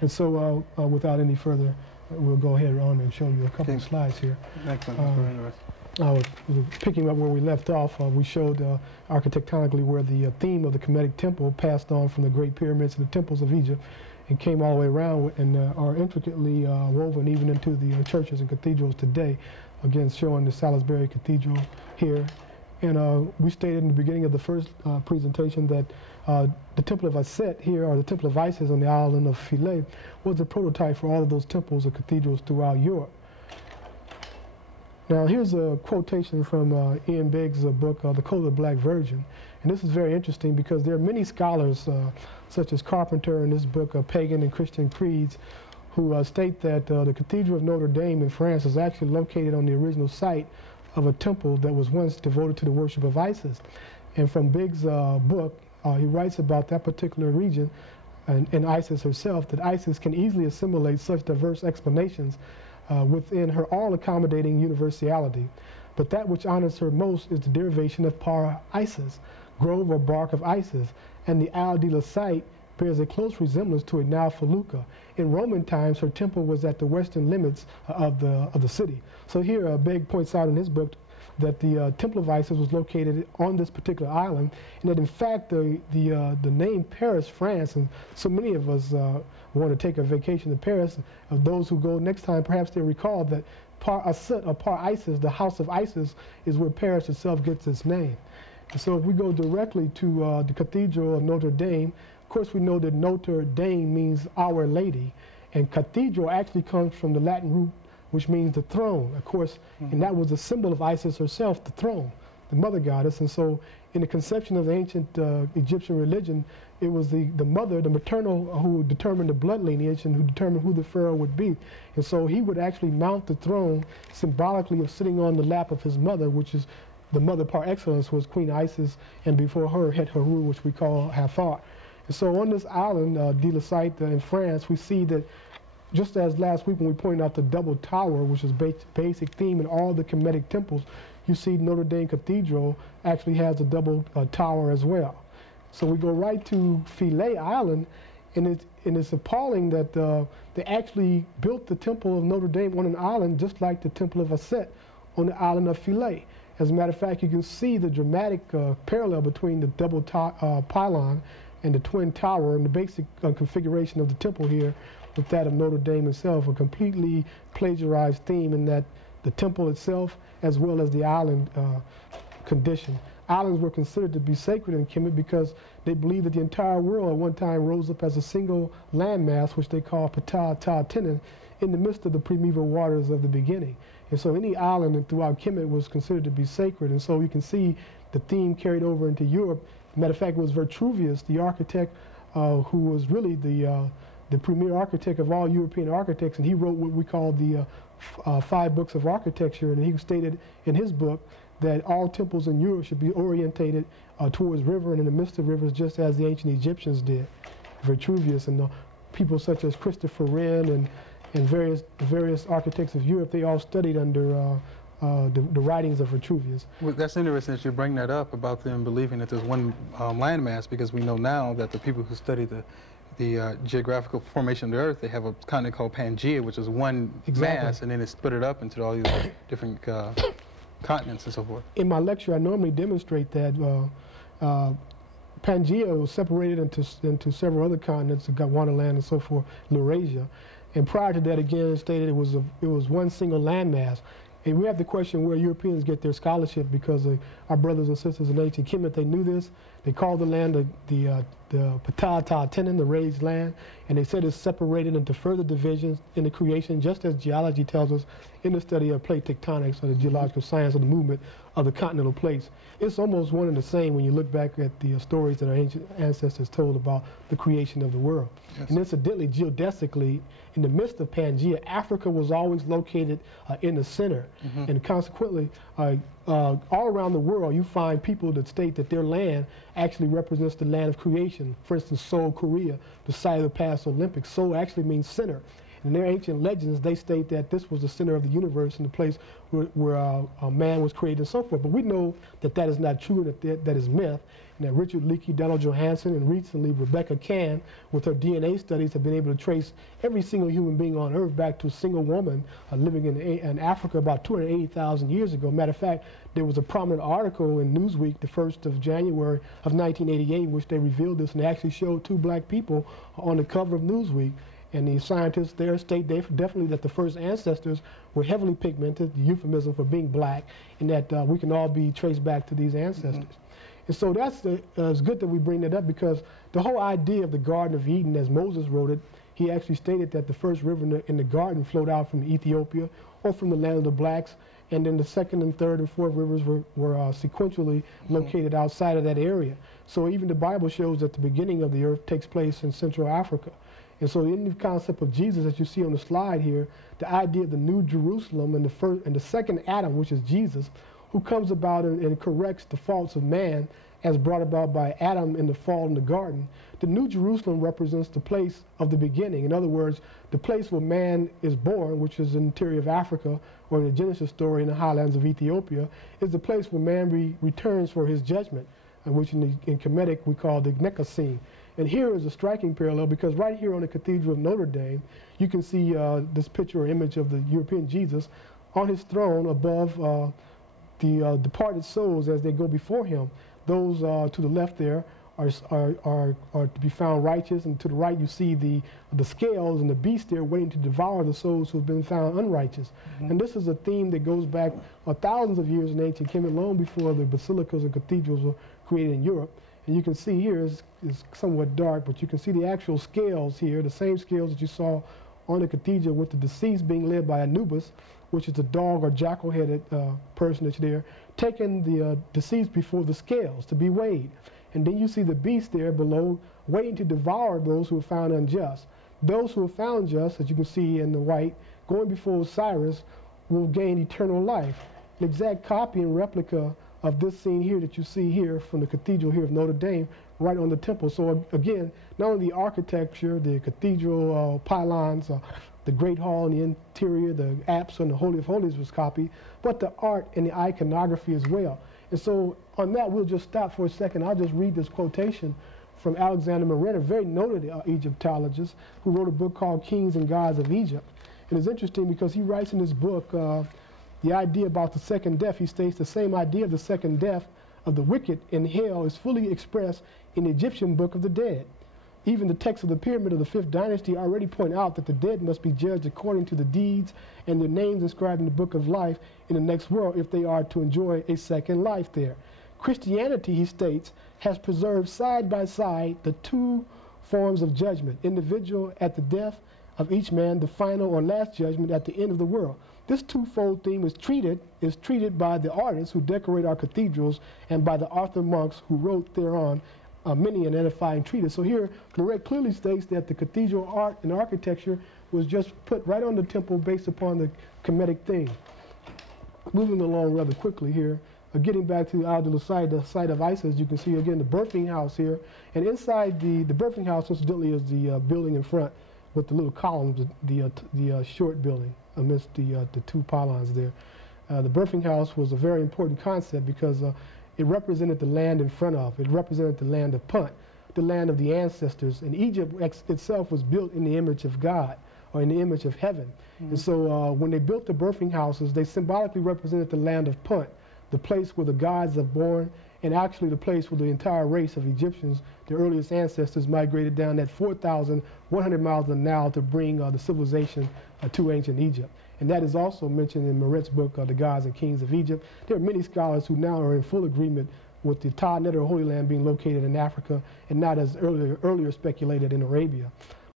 And so without any further, we'll go ahead on and show you a couple of slides here. Excellent. Picking up where we left off, we showed architectonically where the theme of the Kemetic temple passed on from the Great Pyramids and the temples of Egypt and came all the way around and are intricately woven even into the churches and cathedrals today. Again, showing the Salisbury Cathedral here. And we stated in the beginning of the first presentation that the Temple of Aset here, or the Temple of Isis on the island of Philae, was the prototype for all of those temples and cathedrals throughout Europe. Now here's a quotation from Ian Biggs' book, The Code of the Black Virgin. And this is very interesting because there are many scholars, such as Carpenter in this book, Pagan and Christian Creeds, who state that the Cathedral of Notre Dame in France is actually located on the original site of a temple that was once devoted to the worship of Isis. And from Biggs' book, he writes about that particular region and Isis herself, that Isis can easily assimilate such diverse explanations within her all-accommodating universality. But that which honors her most is the derivation of Par Isis, grove or bark of Isis, and the Al de la Site bears a close resemblance to a now felucca. In Roman times, her temple was at the western limits of the city. So here, Begg points out in his book that the Temple of Isis was located on this particular island, and that in fact the name Paris, France, and so many of us want to take a vacation to Paris. Those who go next time, perhaps they'll recall that Par Aset, or Par Isis, the house of Isis, is where Paris itself gets its name. And so if we go directly to the Cathedral of Notre Dame, of course we know that Notre Dame means Our Lady, and cathedral actually comes from the Latin root which means the throne, of course, and that was a symbol of Isis herself, the throne, the mother goddess. And so in the conception of the ancient Egyptian religion, it was the mother, the maternal, who determined the blood lineage and who determined who the pharaoh would be. And so he would actually mount the throne symbolically of sitting on the lap of his mother, which is the mother par excellence was Queen Isis, and before her, Het Heru, which we call Hathor. And so on this island, de la Site in France, we see that just as last week when we pointed out the double tower, which is basic theme in all the Kemetic temples, you see Notre Dame Cathedral actually has a double tower as well. So we go right to Philae Island, and it's appalling that they actually built the Temple of Notre Dame on an island just like the Temple of Aset on the island of Philae. As a matter of fact, you can see the dramatic parallel between the double pylon and the twin tower and the basic configuration of the temple here with that of Notre Dame itself, a completely plagiarized theme in that the temple itself as well as the island condition. Islands were considered to be sacred in Kemet because they believed that the entire world at one time rose up as a single landmass, which they call Ptah Ta Tenen, in the midst of the primeval waters of the beginning. And so any island throughout Kemet was considered to be sacred. And so you can see the theme carried over into Europe. Matter of fact, it was Vitruvius, the architect, who was really the premier architect of all European architects, and he wrote what we call the 5 books of architecture, and he stated in his book that all temples in Europe should be orientated towards river and in the midst of rivers, just as the ancient Egyptians did. Vitruvius and people such as Christopher Wren and various architects of Europe, they all studied under the writings of Vitruvius. Well, that's interesting that you bring that up about them believing that there's one landmass, because we know now that the people who study the geographical formation of the earth, they have a continent called Pangaea, which is one mass, and then they split it up into all these different continents and so forth. In my lecture, I normally demonstrate that Pangaea was separated into several other continents, Gondwana and so forth, Laurasia. And prior to that, again, stated it was one single landmass. And we have the question where Europeans get their scholarship, because our brothers and sisters in ancient Kemet, they knew this. They called the land the Ptah Ta Tenen, the raised land, and they said it's separated into further divisions in the creation, just as geology tells us in the study of plate tectonics, or the geological science of the movement of the continental plates. It's almost one and the same when you look back at the stories that our ancient ancestors told about the creation of the world. Yes. And incidentally, geodesically, in the midst of Pangaea, Africa was always located in the center. And consequently, all around the world, you find people that state that their land actually represents the land of creation. For instance, Seoul, Korea, the site of the past Olympics. Seoul actually means center. In their ancient legends, they state that this was the center of the universe and the place where man was created and so forth. But we know that that is not true, and that is myth. And that Richard Leakey, Donald Johanson, and recently Rebecca Cann, with her DNA studies, have been able to trace every single human being on Earth back to a single woman living in Africa about 280,000 years ago. Matter of fact, there was a prominent article in Newsweek the 1st of January of 1988 in which they revealed this, and they actually showed 2 black people on the cover of Newsweek. And the scientists there state definitely that the first ancestors were heavily pigmented, the euphemism for being black, and that we can all be traced back to these ancestors. And so it's good that we bring that up, because the whole idea of the Garden of Eden, as Moses wrote it, he actually stated that the first river in the garden flowed out from Ethiopia or from the land of the blacks, and then the second and third and fourth rivers were sequentially located outside of that area. So even the Bible shows that the beginning of the earth takes place in Central Africa. And so in the concept of Jesus, as you see on the slide here, the idea of the New Jerusalem and the second Adam, which is Jesus, who comes about and corrects the faults of man as brought about by Adam in the fall in the garden. The New Jerusalem represents the place of the beginning. In other words, the place where man is born, which is in the interior of Africa, or in the Genesis story in the highlands of Ethiopia, is the place where man returns for his judgment, which in Kemetic we call the Nekassim. And here is a striking parallel, because right here on the Cathedral of Notre Dame, you can see this picture or image of the European Jesus on his throne above the departed souls as they go before him. Those to the left there are to be found righteous, and to the right you see the scales and the beast there waiting to devour the souls who have been found unrighteous. And this is a theme that goes back thousands of years in ancient Kemet, long before the basilicas and cathedrals were created in Europe. And you can see here, it's somewhat dark, but you can see the actual scales here, the same scales that you saw on the cathedral, with the deceased being led by Anubis, which is a dog or jackal-headed personage there, taking the deceased before the scales to be weighed. And then you see the beast there below, waiting to devour those who are found unjust. Those who are found just, as you can see in the white, going before Osiris, will gain eternal life. An exact copy and replica of this scene here that you see here from the cathedral here of Notre Dame, right on the temple. So again, not only the architecture, the cathedral pylons, the Great Hall in the interior, the apse and the Holy of Holies was copied, but the art and the iconography as well. And so on that, we'll just stop for a second. I'll just read this quotation from Alexander Moret, a very noted Egyptologist, who wrote a book called Kings and Gods of Egypt. And it's interesting because he writes in this book the idea about the second death. He states the same idea of the second death of the wicked in hell is fully expressed in the Egyptian Book of the Dead. Even the texts of the pyramid of the 5th dynasty already point out that the dead must be judged according to the deeds and their names inscribed in the book of life in the next world if they are to enjoy a second life there. Christianity, he states, has preserved side by side the 2 forms of judgment, individual at the death of each man, the final or last judgment at the end of the world. This twofold theme is treated by the artists who decorate our cathedrals and by the author monks who wrote thereon many an edifying treatise. So here, Moret clearly states that the cathedral art and architecture was just put right on the temple based upon the Kemetic theme. Moving along rather quickly here, getting back to the site of Isis, you can see again the birthing house here. And inside the birthing house, incidentally, is the building in front with the little columns, the short building amidst the 2 pylons there. The birthing house was a very important concept because it represented the land in front of. It represented the land of Punt, the land of the ancestors. And Egypt itself was built in the image of God, or in the image of heaven. And so when they built the birthing houses, they symbolically represented the land of Punt, the place where the gods are born, and actually the place where the entire race of Egyptians, the earliest ancestors, migrated down that 4,100 miles of the Nile to bring the civilization to ancient Egypt. And that is also mentioned in Moret's book, The Gods and Kings of Egypt. There are many scholars who now are in full agreement with the Ta Net or Holy Land being located in Africa and not as earlier speculated in Arabia.